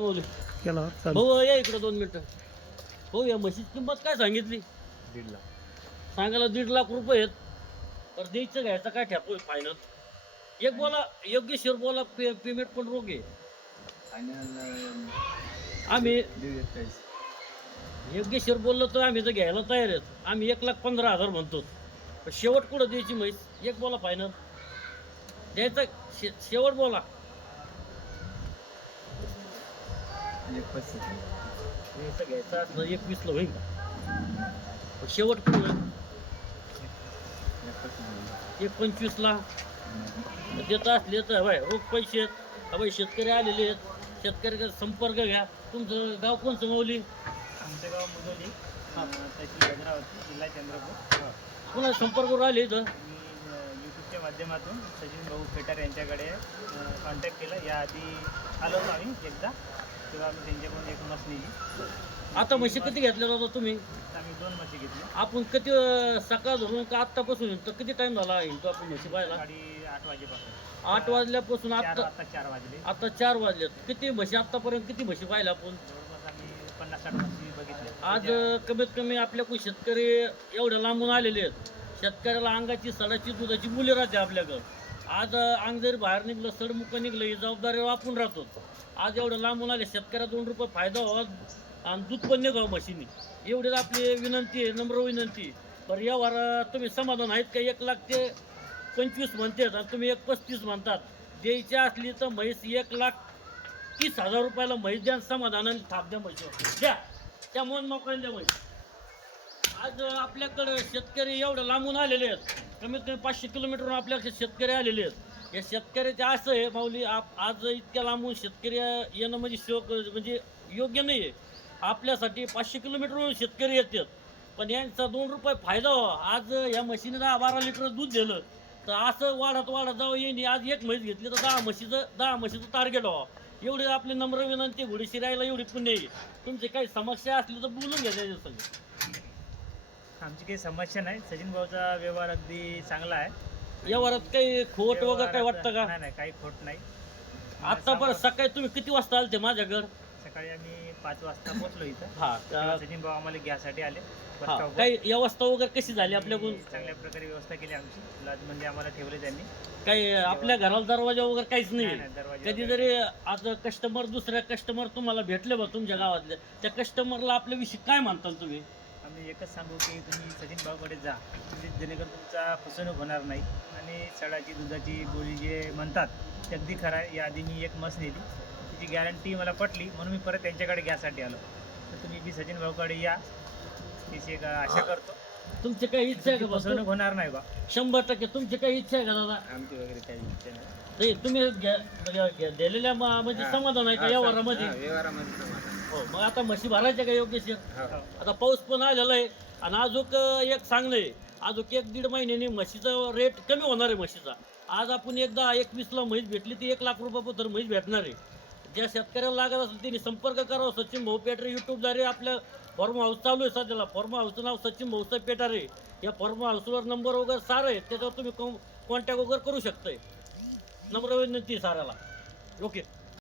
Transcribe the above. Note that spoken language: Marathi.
केला चालू. भाऊ या इकडं 2 मिनिटं. हो या म्हशीची किंमत काय सांगितली? 1.5 लाख. सांगायला 1.5 लाख रुपये आहेत. तर द्यायचं घ्यायचं काय ठेपतोय फायनल? एक बोला योग्यशीर बोला, पेमेंट पण रोग आहे. फायनल आम्ही 1.40. योग्यशीर बोललो तर आम्ही तर घ्यायला तयार आहेत. आम्ही 1,15,000 म्हणतो. पण शेवट कुठं द्यायची म्हैस? एक बोला फायनल द्यायचं. शेवट बोला. 1.35. द्यायचं घ्यायचं असलं 21 ला होईल का? पण शेवट कुठं होईल? 1.25 ला देत असले तर बाय रोख पैसे आहेत. बाई शेतकरी आलेले आहेत. शेतकऱ्याचा संपर्क घ्या. तुमचं गाव कोणचं माऊली? आमचं गाव मुदोली, तहसील भद्रावती, जिल्हा चंद्रपूर. पुन्हा संपर्कवर आले इथं. मी यूट्यूबच्या माध्यमातून सचिन भाऊ पेटार यांच्याकडे कॉन्टॅक्ट केला. याआधी आलो होतो आम्ही एकदा, तेव्हा आम्ही त्यांच्याकडून एक म्हस नेली. आता म्हशी किती घेतल्या जातात तुम्ही? आता आम्ही 2 म्हशी घेतल्या. आपण किती सकाळ धरून का आत्तापासून तर किती टाइम झाला हिंडतो आपण म्हशी पाहायला? 8:30 वाजेपासून 8 वाजल्यापासून आता 4 वाजले. आता 4 वाजलेत. किती म्हशी आतापर्यंत किती म्हशी पाहिल्या आपण? जवळपास आम्ही 50-60 म्हशी बघितल्या. आज कमीत कमी आपल्याकडून शेतकरी एवढ्या लांबून आलेले आहेत. शेतकऱ्याला अंगाची सडाची दुधाची मुले राहते आपल्याकडं. आज अंग जरी बाहेर निघलं, सडमुखं निघलं, ही जबाबदारी आपण राहतो. आज एवढं लांबून आले शेतकऱ्याला 2 रुपये फायदा व्हावा आणि दूध पण निघावं म्हशीनी, एवढीच आपली विनंती आहे, नम्र विनंती. पण यावर तुम्ही समाधान आहेत का? 1,25,00,000 म्हणतात आणि तुम्ही 1,35,000 म्हणतात. द्यायची असली तर म्हैस 1,30,000 रुपयाला म्हैस द्या. समाधानाने थाप द्या म्हशीवर द्या. त्या मन मोकळ्याने द्या म्हैस. आज आपल्याकडं शेतकरी एवढं लांबून आलेले आहेत. कमीत कमी 500 किलोमीटरवरून आपल्याकडे शेतकरी आलेले आहेत. या शेतकऱ्याचे असं आहे माऊली, आज इतक्या लांबून शेतकरी येणं म्हणजे योग्य नाही आहे. आपल्यासाठी 500 किलोमीटरवरून शेतकरी येतात. पण यांचा 2 रुपये फायदा व्हावा. आज या म्हशीने 10-12 लिटर दूध दिलं तर असं वाढत जावं येईन. आज एक म्हैस घेतली तर 10 म्हशीचं टार्गेट व्हावं. एवढी आपली नम्र विनंती. घोडीशी राहायला एवढी पुण्य आहे. तुमची काही समस्या असली तर बोलून घ्या त्याच्या संग. आमची काही समस्या नाही. सचिन भाऊचा व्यवहार अगदी चांगला आहे. व्यवहारात काही खोट वगैरे काही वाटतं का? नाही, काही खोट नाही. आतापर्यंत सकाळी तुम्ही किती वाजता आले ते माझ्याकडं? सकाळी आम्ही 5 वाजता पोहोचलो इथं. हा तेव्हा सचिन भाऊ आम्हाला घ्यासाठी आले बस स्टॉपवर. काही व्यवस्था वगैरे कशी झाली आपल्याकडून? चांगल्या प्रकारे व्यवस्था केली आमची. लॉजमध्ये आम्हाला ठेवले त्यांनी. काही आपल्या घराला दरवाजा वगैरे काहीच नाही? नाही, दरवाजा कधी वगैरे. जरी आज कस्टमर दुसऱ्या कस्टमर तुम्हाला भेटले बा तुमच्या गावातले, त्या कस्टमरला आपल्याविषयी काय म्हणताल तुम्ही? आम्ही एकच सांगू की तुम्ही सचिन भाऊकडे जा, म्हणजे जेणेकरून तुमचा फसवणूक होणार नाही. आणि सडाची दुधाची बोली जे म्हणतात ते अगदी खरं आहे. याआधी मी एक म्हस नेली, तिची गॅरंटी मला पटली म्हणून मी परत त्यांच्याकडे घ्यासाठी आलो. तर तुम्ही बी सचिन भाऊकडे या, तिची एक आशा करतो. तुमची काही इच्छा आहे का बा? फसवणूक होणार नाही बा. 100% तुमची काही इच्छा आहे का दादा? आमची वगैरे काही इच्छा नाही. नाही तुम्ही दिलेल्या म्हणजे समाधान आहे का व्यवहारामध्ये? व्यवहारामध्ये समाधान. हो, मग आता म्हशी भरायच्या का योग्य? हो. आता पाऊस पण आलेला आहे आणि अजून एक चांगलं आहे. अजून 1-1.5 महिन्याने म्हशीचा रेट कमी होणार आहे म्हशीचा. आज आपण एकदा 21 ला म्हैस भेटली ती 1 लाख रुपयापर्यंत म्हैस भेटणार आहे. ज्या शेतकऱ्याला लागत असेल त्यांनी संपर्क करावा. सचिन भाऊ पेटारे यूट्यूबद्वारे आपल्या फॉर्म हाऊस चालू आहे सध्याला. फॉर्म हाऊसचं नाव सचिन भाऊचं पेटारे. या फॉर्म हाऊसवर नंबर वगैरे सारं आहे, त्याच्यावर तुम्ही कॉन्टॅक्ट वगैरे करू शकताय. नम्र विनंती साऱ्याला. ओके.